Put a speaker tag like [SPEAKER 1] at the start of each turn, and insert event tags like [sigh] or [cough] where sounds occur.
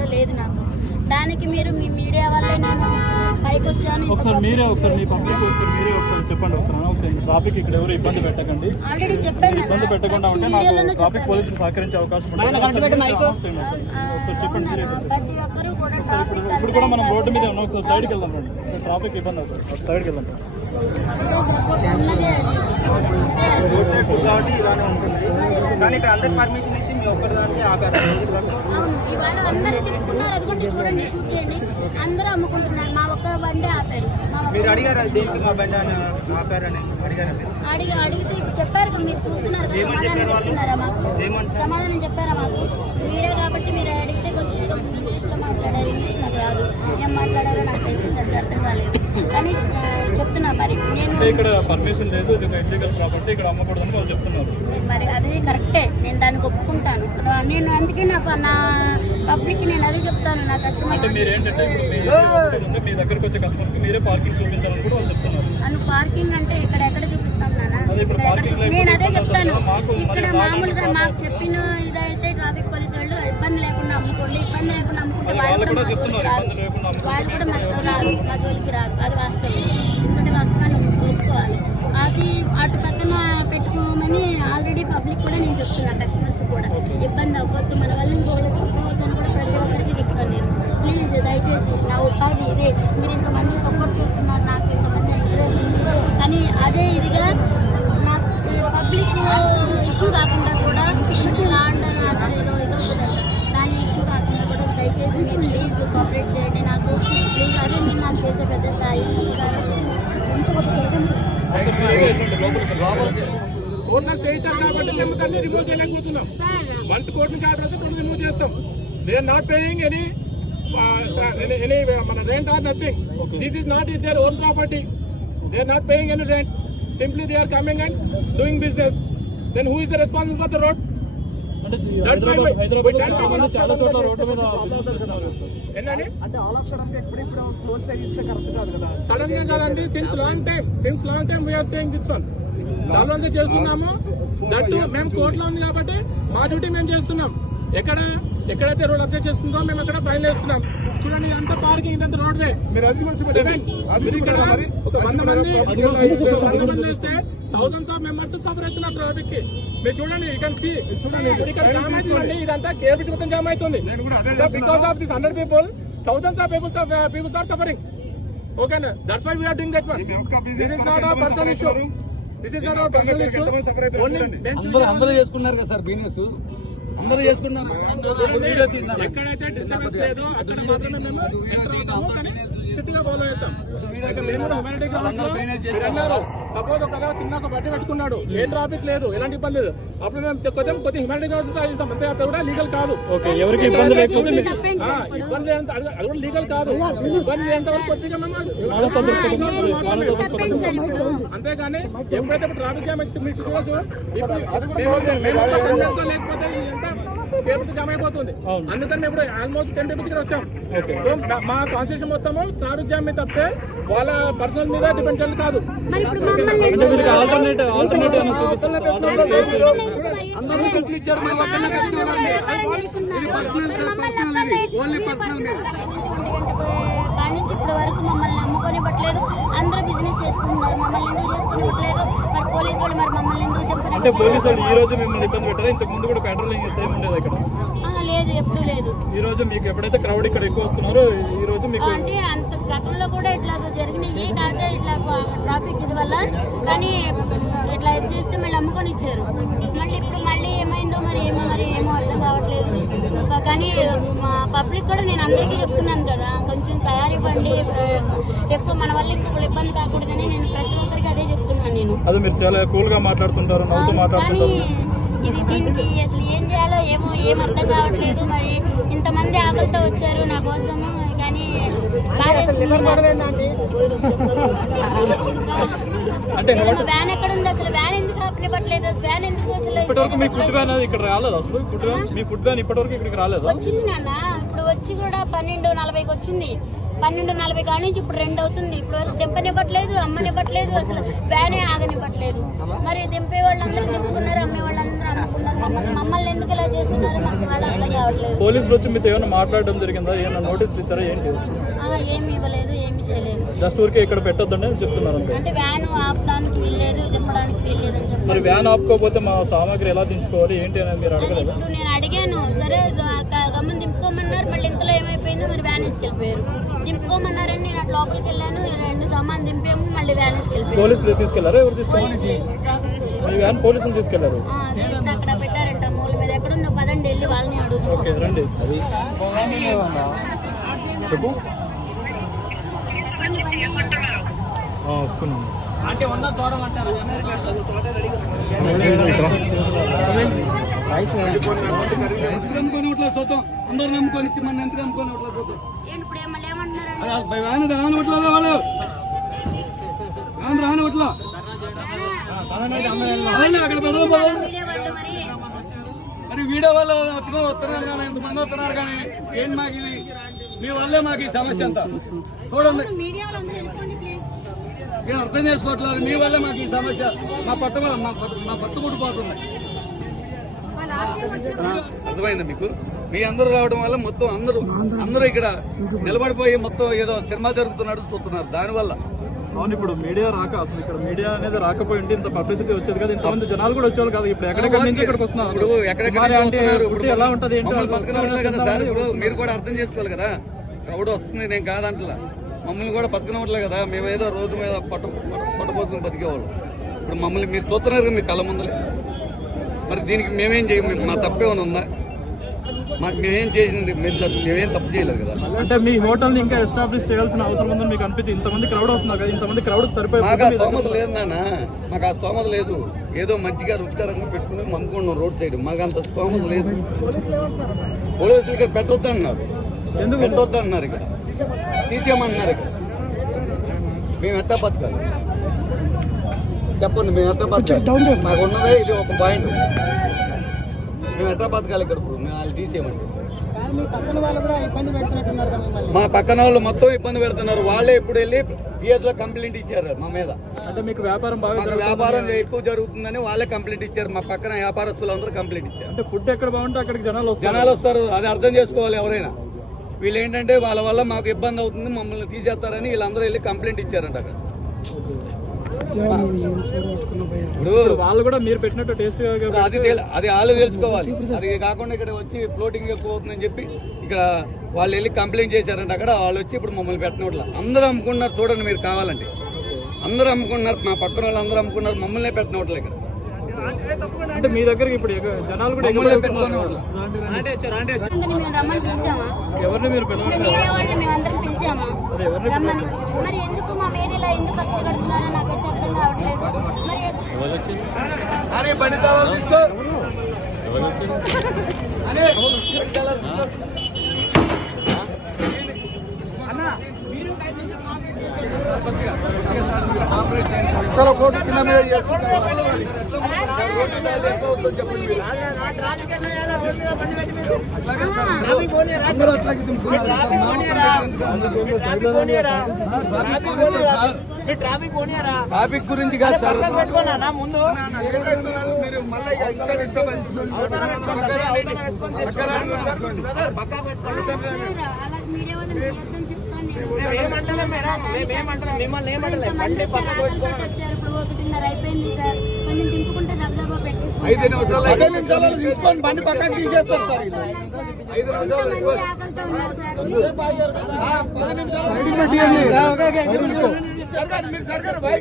[SPEAKER 1] కూడా లేదు నాకు. దానికి మీరు మీ మీడియా వల్లే నేను పైకి వచ్చాను
[SPEAKER 2] ఒకసారి మీరే ఒకసారి మీ
[SPEAKER 1] వస్తుంది.
[SPEAKER 2] పబ్లిక్ ఒకసారి మీరే ఒకసారి చెప్పండి ఒకసారి అనౌన్స్ చేయండి. ట్రాఫిక్ ఇక్కడ ఎవరు ఇబ్బంది పెట్టకండి.
[SPEAKER 1] ఆల్రెడీ చెప్పాను
[SPEAKER 2] ఇబ్బంది
[SPEAKER 1] నాన్న.
[SPEAKER 2] పెట్టకుండా ఉంటే నాకు ట్రాఫిక్. పోలీసులు సహకరించే అవకాశం ఉంటుంది.
[SPEAKER 1] ప్రతి ఒక్కరు కూడా ట్రాఫిక్
[SPEAKER 2] ఇప్పుడు కూడా మనం రోడ్డు మీద ఉన్నాం. ఒకసారి సైడ్కి వెళ్దాం రండి. ట్రాఫిక్ ఇబ్బంది అవుతుంది. సైడ్కి వెళ్దాం
[SPEAKER 3] కాబట్టి ఇలానే ఉంటుంది. కానీ ఇక్కడ అందరికి పర్మిషన్
[SPEAKER 1] అవును ఇవాళ అందరూ తిప్పుకున్నారు అది కూడా చూడండి షూట్ చేయండి. అందరూ అమ్ముకుంటున్నారు మా ఒక్క బండి ఆపారు.
[SPEAKER 3] మీరు అడిగారు దేనికి మా బండి అని ఆపారని? అడిగారు
[SPEAKER 1] అడిగి అడిగితే ఇప్పుడు చెప్పారు కదా మీరు చూస్తున్నారు కదా సమాధానం చెప్తున్నారా మాకు? సమాధానం చెప్పారా మాకు? మీడియా కాబట్టి మీరు అడిగితే వచ్చి ఏదో ఇంగ్లీష్లో మాట్లాడారు ఇంగ్లీష్ నాకు రాదు. ఏం మాట్లాడారో నాకు అయితే సరిగ్గా అర్థం కాలేదు. కానీ చెప్తున్నా మరి నేను
[SPEAKER 2] అంటే ఇక్కడ పర్మిషన్ లేదు ఇది ఒక ఇల్లీగల్ ప్రాపర్టీ ఇక్కడ అమ్మకూడదని వాళ్ళు చెప్తున్నారు.
[SPEAKER 1] మరి అది కరెక్టే నేను దానికి ఒప్పుకుంటాను. నేను అందుకే నా నా పబ్లిక్ నేను అదే చెప్తాను నా
[SPEAKER 2] అంటే
[SPEAKER 1] కస్టమర్స్
[SPEAKER 2] మీరు ఏంటంటే ఇప్పుడు మీ ఇంటి ముందు మీ దగ్గరకు వచ్చే కస్టమర్స్కి మీరే పార్కింగ్ చూపించాలని కూడా వాళ్ళు చెప్తున్నారు.
[SPEAKER 1] అను పార్కింగ్ అంటే ఇక్కడ ఎక్కడ చూపిస్తాం
[SPEAKER 2] లో
[SPEAKER 1] నేను అదే చెప్తాను. ఇక్కడ మామూలుగా మాకు చెప్పిన ఇదైతే ట్రాఫిక్ పోలీసు వాళ్ళు ఇబ్బంది లేకుండా అమ్ముకోండి ఇబ్బంది లేకుండా అమ్ముకుంటే వాళ్ళు కూడా మా జోలికి రాదు. వాళ్ళు కూడా మా జోలికి రాదు. అది వాస్తవం. ఎందుకంటే వాస్తవాన్ని పెట్టుకోవాలి. అది అటు పక్కన పెట్టుకోమని ఆల్రెడీ పబ్లిక్ కూడా నేను చెప్తున్నా కస్టమర్స్ కూడా ఇబ్బంది అవ్వద్దు మన వల్ల ఇంకోళ్ళు సఫర్ అవ్వద్దని కూడా ప్రతి ఒక్కరికి చెప్తాను నేను ప్లీజ్ దయచేసి నా ఉపాధి ఇదే మీరు ఇంతమంది సపోర్ట్ చేస్తున్నారు నాకు ఇంతమంది ఎంకరేజ్ ఉంది కానీ అదే ఇదిగా నాకు పబ్లిక్ ఇష్యూ కాకుండా కూడా ఇంటి లాండర్ ఆర్డర్ ఏదో ఏదో ఒకటి అంటారు. దాని ఇష్యూ కాకుండా కూడా దయచేసి మీరు ప్లీజ్ కోఆపరేట్ చేయండి నాకు ప్లీజ్ అదే మీరు నాకు చేసే పెద్ద సాయి ఉపకారం. కొంచెం ఒకటి చేయగలరు.
[SPEAKER 2] అసలు మీరు ఏంటంటే లోపలికి లోపలికి
[SPEAKER 4] కోర్టులో స్టే ఇచ్చారు కాబట్టి మేము దాన్ని రిమూవ్ చేయలేకపోతున్నాం.
[SPEAKER 1] సార్.
[SPEAKER 4] వన్స్ కోర్టు నుంచి ఆర్డర్ వస్తే కోర్టు రిమూవ్ చేస్తాం they are not paying any any మన rent or nothing this is not is their own property they are not paying any rent simply they are coming and doing business then who is the responsible for the road సడన్గా కాదండి since long time since long time we are saying this one చాలా చేస్తున్నాము. That మేము కోర్టులో ఉంది కాబట్టి మా duty మేము చేస్తున్నాం. ఎక్కడ ఎక్కడైతే రోడ్ అప్డేట్ చేస్తుందో మేము అక్కడ ఫైన్ వేస్తున్నాం. చూడండి అంత పార్కింగ్ ఇదంతా రోడ్ వే ఒక వంద మంది? వంద మంది వస్తే థౌసండ్స్ ఆఫ్ మెంబర్స్ సఫర్ అవుతున్నారు ట్రాఫిక్కి. మీరు చూడండి యూ కెన్ సీ ఇక్కడ జామ్ అవుతుందండి ఇదంతా కేబిట్ మొత్తం జామ్ అవుతుంది. Because of this hundred people thousands of peoples peoples are suffering ఓకేనా that's why we are doing that one this is not
[SPEAKER 5] ఎంతమంది
[SPEAKER 4] personal issue this is not our personal issue.
[SPEAKER 6] అందరూ అందరూ చేసుకున్నారు కదా సార్ బిజినెస్ అందరూ చేసుకున్నారు.
[SPEAKER 4] ఎక్కడైతే disturbance లేదో అక్కడ మాత్రమే మేము ఎంటర్ అవుతాము కానీ స్ట్రిక్ట్గా ఫాలో అవుతాం హ్యూమానిటీ లో అన్నారు సపోజ్ ఒక చిన్న ఒక బట్టి పెట్టుకున్నాడు ఏం ట్రాఫిక్ లేదు ఎలాంటి ఇబ్బంది లేదు. అప్పుడు మేము కొంచెం కొద్దిగా హ్యూమానిటీ అది కూడా లీగల్ కాదు.
[SPEAKER 2] ఓకే ఎవరికి ఇబ్బంది లేకపోతే?
[SPEAKER 4] ఇబ్బంది అది కూడా లీగల్ కాదు. ఇబ్బంది వరకు కొద్దిగా మేము అంతేగాని ఎప్పుడైతే ట్రాఫిక్ జామ్ వచ్చి మీకు చూడొచ్చు ఇప్పుడు మేము- మేము ఒక 10 minutes లో లేకపోతే కేబుల్ జామ్ అయిపోతుంది. అందుకని మేము ఇప్పుడు ఆల్మోస్ట్ టెన్ పీపుల్స్ ఇక్కడ వచ్చాం.
[SPEAKER 2] ఓకే.
[SPEAKER 4] సో మా- కాన్స్టిట్యూషన్ మొత్తము ట్రాఫిక్ జామ్ మీద తప్పితే వాళ్ళ పర్సనల్ మీద డిపెండ్ చేయడం కాదు.
[SPEAKER 6] అందరూ ఇచ్చారు మా. ఇది పర్సనల్ పర్సనల్. ఓన్లీ పర్సనల్ మీద.
[SPEAKER 1] నుంచి ఇప్పటి వరకు మమ్మల్ని నమ్ముకొని ఇవ్వట్లేదు. అందరూ బిజినెస్ చేసుకుంటున్నారు. మమ్మల్ని ఎందుకు చేసుకుని ఇవ్వట్లేదు మరి పోలీసు వాళ్ళు మరి మమ్మల్ని ఎందుకు
[SPEAKER 2] అంటే పోలీసు వాళ్ళు ఈ రోజు మిమ్మల్ని ఇబ్బంది పెట్టారు? ఇంతకు ముందు కూడా పెట్రోలింగ్ సేమ్ ఉండేది ఇక్కడ
[SPEAKER 1] లేదు ఎప్పుడు లేదు.
[SPEAKER 2] ఈ రోజు మీకు ఎప్పుడైతే క్రౌడ్ ఇక్కడ ఎక్కువ వస్తున్నారో ఈ రోజు మీకు
[SPEAKER 1] అంటే అంత గతంలో కూడా ఇట్లా జరిగినాయి. కాక ఇట్లా ట్రాఫిక్ ఇది వల్ల. కానీ ఇట్లా ఇది చేస్తే మళ్ళీ అమ్ముకొని ఇచ్చారు. మళ్ళీ ఇప్పుడు మళ్ళీ ఏమైందో మరి ఏమో మరి ఏమో అర్థం కావట్లేదు. కానీ మా పబ్లిక్ కూడా నేను అందరికీ చెప్తున్నాను కదా కొంచెం తయారివ్వండి. ఎక్కువ మన వల్ల ఇంకొకరు ఇబ్బంది కాకూడదని నేను ప్రతి ఒక్కరికి అదే చెప్తున్నాను నేను.
[SPEAKER 2] అదే మీరు చాలా కూల్గా మాట్లాడుతుంటారు నవ్వుతూ మాట్లాడుతుంటారు.
[SPEAKER 1] ఇది దీనికి అసలు ఏం చేయాలో ఏమో ఏం అర్థం కావట్లేదు. మరి ఇంతమంది ఆకలితో వచ్చారు నా కోసము కానీ. [laughs]
[SPEAKER 2] అంటే
[SPEAKER 1] వ్యాన్ ఎక్కడ ఉంది అసలు వ్యాన్ ఎందుకు ఆపనివ్వట్లేదు? వ్యాన్ ఎందుకు అసలు
[SPEAKER 2] ఇప్పటివరకు మీ ఫుడ్ వ్యాన్ ఇక్కడ రాలేదు? అసలు ఫుడ్ వ్యాన్ మీ ఫుడ్ వ్యాన్ ఇప్పటివరకు ఇక్కడికి రాలేదు?
[SPEAKER 1] వచ్చింది నాన్న. ఇప్పుడు వచ్చి కూడా పన్నెండు నలభైకి వచ్చింది. పన్నెండు నలభై కాడ నుంచి ఇప్పుడు రెండు అవుతుంది. ఇప్పుడు వరకు దింపనివ్వట్లేదు అమ్మనివ్వట్లేదు అసలు వ్యానే ఆగనివ్వట్లేదు. మరి దింపే వాళ్ళందరూ దింపుకున్నారు అమ్మే వాళ్ళందరూ అమ్ముకున్నారు. మమ్మల్ని ఎందుకు ఇలా చేస్తున్నారో? మాకు వాళ్ళు అర్థం కావట్లేదు.
[SPEAKER 2] పోలీసులు వచ్చి మీతో ఏమైనా మాట్లాడడం జరిగిందా? ఏమైనా నోటీసులు ఇచ్చారా? ఏంటి?
[SPEAKER 1] ఏమి ఇవ్వలేదు ఏమి చేయలేదు.
[SPEAKER 2] జస్ట్ ఊరికే ఇక్కడ పెట్టొద్దని చెప్తున్నారు
[SPEAKER 1] అంటే వ్యాన్ ఆపడానికి వీల్లేదు చెప్పడానికి వీల్లేదు అని చెప్పారు.
[SPEAKER 2] మరి వ్యాన్ ఆపుకోకపోతే మా సామాగ్రి ఎలా దించుకోవాలి? ఏంటి అనేది మీరు అడగలేదా?
[SPEAKER 1] నేను అడిగాను సరే దింపుకోమన్నారు మళ్ళీ ఇంతలో ఏమైపోయిందో మరి వ్యాన్ వేసుకెళ్ళిపోయారు దింపుకోమన్నారని నేను అటు లోపలికి వెళ్ళాను. రెండు సామాన్ దింపాము. మళ్ళీ వ్యాన్ వేసుకెళ్ళిపోయారు
[SPEAKER 2] పోలీసులు తీసుకెళ్ళారా? ఎవరు తీసుకెళ్ళారు
[SPEAKER 1] పోలీసులే. ట్రాఫిక్ పోలీసు
[SPEAKER 2] మీ వ్యాన్ పోలీసులు తీసుకెళ్ళారు?
[SPEAKER 1] ఆ, అదే ఇప్పుడు అక్కడ పెట్టారంట మూల మీద. ఎక్కడుందో? పదండి వెళ్ళి వాళ్ళని అడుగుతాం
[SPEAKER 2] ఓకే రండి. చెప్పు. ఆ, వస్తున్నాను
[SPEAKER 3] అంటే ఉన్న తోడమంటారు?
[SPEAKER 6] ఎందుకు నమ్ముకొని ఇట్లా చూద్దాం అందరు మన ఇట్లా రాను ఇట్లా వాళ్ళు రాను ఇట్లా అక్కడ
[SPEAKER 1] మరి?
[SPEAKER 6] వీడియో వాళ్ళు వస్తున్నారు వస్తున్నారు కానీ ఎంతమంది వస్తున్నారు కానీ ఏం మాకు ఇది? మీ వల్లే మాకు ఈ సమస్య అంతా. చూడండి. మీరు అర్థం చేసుకోవట్లేదు. మీ వల్లే మాకు ఈ సమస్య. మా పట్ట మా పట్టు మా పట్టు ముడిపోతుంది అర్థమైందా మీకు? మీ అందరూ రావడం వల్ల మొత్తం అందరూ అందరూ ఇక్కడ నిలబడిపోయి మొత్తం ఏదో సినిమా జరుగుతున్నట్టు చూస్తున్నారు. దానివల్ల.
[SPEAKER 2] అవును ఇప్పుడు మీడియా రాక అసలు ఇక్కడ మీడియా అనేది రాకపోయి ఉంటే ఇంత పబ్లిసిటీ వచ్చేది కదా. ఇంతమంది జనాలు కూడా వచ్చేవాళ్ళు కాదు. ఇప్పుడు ఎక్కడెక్కడ నుంచి ఇక్కడికి వస్తున్నారు?
[SPEAKER 6] ఇప్పుడు ఎక్కడెక్కడ వస్తున్నారు? ఇప్పుడు
[SPEAKER 2] ఎలా ఉంటది ఏంటి
[SPEAKER 6] కదా సార్. ఇప్పుడు మీరు కూడా అర్థం చేసుకోవాలి కదా. క్రౌడ్ వస్తుంది నేను కాదంటలా. మమ్మల్ని కూడా బతకనవట్లే కదా. మేము ఏదో రోడ్డు మీద పట్ట పట్టపోసుకుని బతికేవాళ్ళు. ఇప్పుడు మమ్మల్ని మీరు చూస్తున్నారు కదా మీ కళ్ళ ముందలే. మరి దీనికి మేమేం చేయము మా తప్పేమైనా ఉందా? మాకు మేమేం చేసింది? మేము తప్పు- చేయలేదు కదా.
[SPEAKER 2] అంటే మీ హోటల్ ఇంకా ఎస్టాబ్లిష్ చేయాల్సిన అవసరం ఉందని మీకు అనిపించి ఇంతమంది క్రౌడ్ వస్తున్నారు కదా ఇంతమంది క్రౌడ్ సరిపోయి
[SPEAKER 6] మాకు ఆ స్తోమత లేదు నాన్న. మాకు ఆ స్తోమత లేదు. ఏదో మంచిగా రుచికరంగా పెట్టుకుని మమ్ముకున్నాం రోడ్ సైడ్. మాకు అంత స్తోమత లేదు. పోలీసులు ఇక్కడ పెట్టొద్దు అన్నారు
[SPEAKER 2] ఎందుకు?
[SPEAKER 6] పెట్టొద్దు అన్నారు ఇక్కడ. తీసేయమన్నారు ఇక్కడ. మేము ఎట్టా బతకాలి? చెప్పండి మేము ఎట్టా బతకాలి? మాకు ఉన్నదే ఇది ఒక పాయింట్ మేము ఎట్టా బతకాలి ఇక్కడ ఇప్పుడు? మేము వాళ్ళు తీసేయమండి.
[SPEAKER 3] మీ పక్కన వాళ్ళు
[SPEAKER 6] మొత్తం ఇబ్బంది పెడుతున్నారు. వాళ్ళే ఇప్పుడు వెళ్ళి పిఎస్లో కంప్లైంట్ ఇచ్చారు మా మీద.
[SPEAKER 2] అంటే మీకు వ్యాపారం బాగా.
[SPEAKER 6] వ్యాపారం ఎక్కువ జరుగుతుందని వాళ్ళే కంప్లైంట్ ఇచ్చారు. మా పక్కన వ్యాపారస్తులు అందరూ కంప్లైంట్ ఇచ్చారు.
[SPEAKER 2] అంటే ఫుడ్ ఎక్కడ బాగుంటే అక్కడికి జనాలు వస్తారు.
[SPEAKER 6] జనాలు వస్తారు. అది అర్థం చేసుకోవాలి ఎవరైనా. వీళ్ళు ఏంటంటే వాళ్ళ వల్ల మాకు ఇబ్బంది అవుతుంది. మమ్మల్ని తీసేస్తారని వీళ్ళందరూ వెళ్ళి కంప్లైంట్ ఇచ్చారంట అక్కడ. ఇప్పుడు
[SPEAKER 2] ఇప్పుడు వాళ్ళు కూడా మీరు పెట్టినట్టు టేస్ట్
[SPEAKER 6] అది తెల- అది వాళ్ళు తెలుసుకోవాలి అది కాకుండా ఇక్కడ వచ్చి ఫ్లోటింగ్ ఎక్కువ అవుతుందని చెప్పి ఇక్కడ వాళ్ళు వెళ్ళి కంప్లైంట్ చేశారంట. అక్కడ వాళ్ళు వచ్చి ఇప్పుడు మమ్మల్ని పెట్టినట్ల. అందరూ అమ్ముకున్నారు. చూడండి మీరు కావాలంటే. అందరూ అమ్ముకున్నారు. మా పక్కన వాళ్ళు అందరూ అమ్ముకున్నారు. మమ్మల్ని పెట్టినట్లే ఇక్కడ.
[SPEAKER 2] అంటే మీ దగ్గరికి ఇప్పుడు జనాలు కూడా ఎవరిని మీరు
[SPEAKER 1] రమ్మని మరి ఎందుకు మా మీద ఇలా ఎందుకు కక్ష కడుతున్నారో నాకైతే అర్థం కావట్లేదు మరి
[SPEAKER 6] బండి
[SPEAKER 3] ట్రాఫిక్
[SPEAKER 6] గురించి కాదు సార్.
[SPEAKER 3] ముందు. పెట్టుకోండి మేడం? మేమేమంటలే మిమ్మల్ని ఏమంటలే?
[SPEAKER 1] ఆకలితో వచ్చారు ఇప్పుడు ఒకటిన్నర అయిపోయింది సార్. కొంచెం దింపుకుంటే
[SPEAKER 6] ఐదు నిమిషాలు
[SPEAKER 3] ఐదు నిమిషాలు తీసుకొని బండి పక్కకి తీసేస్తారు సార్.
[SPEAKER 6] ఐదు రిక్వెస్ట్
[SPEAKER 3] పది నిమిషాలు.